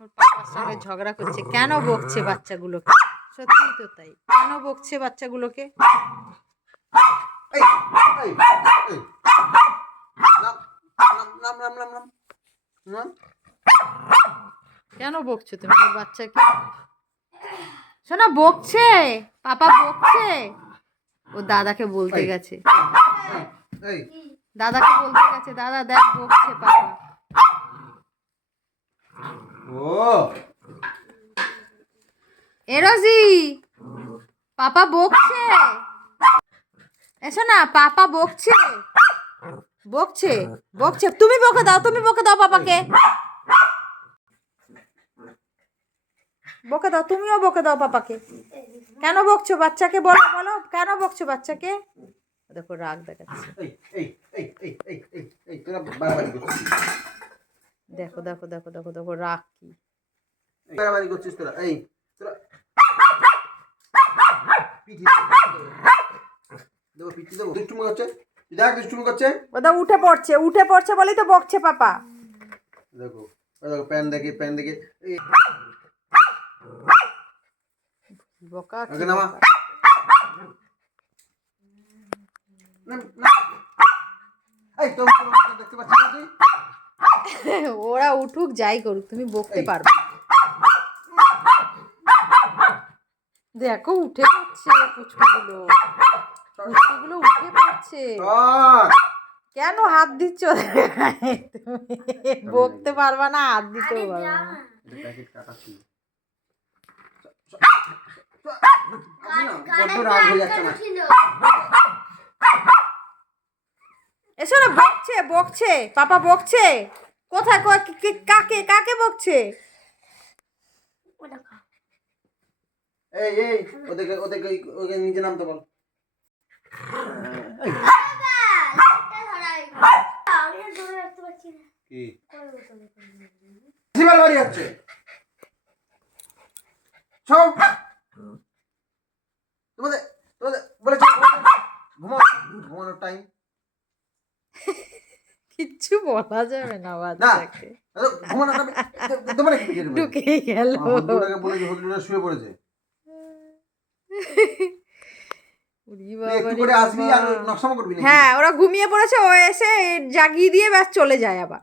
ওর পাপার সঙ্গে ঝগড়া করছে। কেন বকছে বাচ্চাগুলোকে? সত্যিই তো তাই, কেন বকছে বাচ্চাগুলোকে? কেন বকছো তুমি ওর বাচ্চাকে? শোনা, বকছে, পাপা বকছে। ও দাদাকে বলতে গেছে, দাদাকে বলতে গেছে, দাদা দেখ বকছে পাপা। এরোজি, পাপা বকছে। এসো না, পাপা বকছে, বকছে, বকছে। তুমি বকে দাও, তুমি বকে দাও পাপাকে, বকে দাও, তুমিও বকে দাও পাপাকে। কেন বকছো বাচ্চাকে? বলো বলো, কেন বকছো বাচ্চাকে? দেখো রাগ দেখাচ্ছে। দেখো দেখো দেখো দেখো দেখো রাগ কি বাড়াবাড়ি করছিস তোরা। এই তোরা পিঠি দেবো, দুষ্টুমি করছে, দেখ দুষ্টুমি করছে। ওটা উঠে পড়ছে, উঠে পড়ছে বলেই তো বকছে পাপা। দেখো দেখো প্যান দেখে, প্যান দেখে বকা কি নামা। দেখতে পাচ্ছিস না তুই? ওরা উঠুক যাই করুক, তুমি বকতে পারবে। দেখো উঠে পড়ছে পুচকুগুলো, পুচকুগুলো উঠে পড়ছে। কেন হাত দিচ্ছ? তুমি বকতে পারবা না, হাত দিতেও পারবা না। এসো না, বকছে বকছে, পাপা বকছে। কোথায় কাকে কাকে বকছে? এই এই ওদেরকে ওদেরকে ওকে নিচে নামতে বল। কি সিমাল বাড়ি হচ্ছে সব তোমাদের তোমাদের বলেছে ঘুমানোর টাইম। কিচ্ছু বলা যাবে না বাচ্চাকে, ঢুকে গেল। শুয়ে পড়েছে। হ্যাঁ ওরা ঘুমিয়ে পড়েছে, ও এসে জাগিয়ে দিয়ে ব্যাস চলে যায় আবার।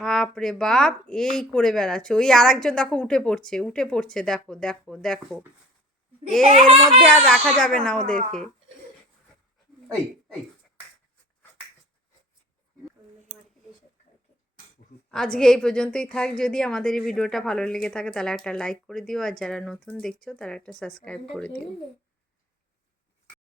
বাপরে বাপ, এই করে বেড়াচ্ছে। ওই আরেকজন দেখো উঠে পড়ছে, উঠে পড়ছে, দেখো দেখো দেখো। এর মধ্যে আর রাখা যাবে না ওদেরকে। আজকে এই পর্যন্তই থাক। যদি আমাদের এই ভিডিওটা ভালো লেগে থাকে তাহলে একটা লাইক করে দিও, আর যারা নতুন দেখছো তারা একটা সাবস্ক্রাইব করে দিও।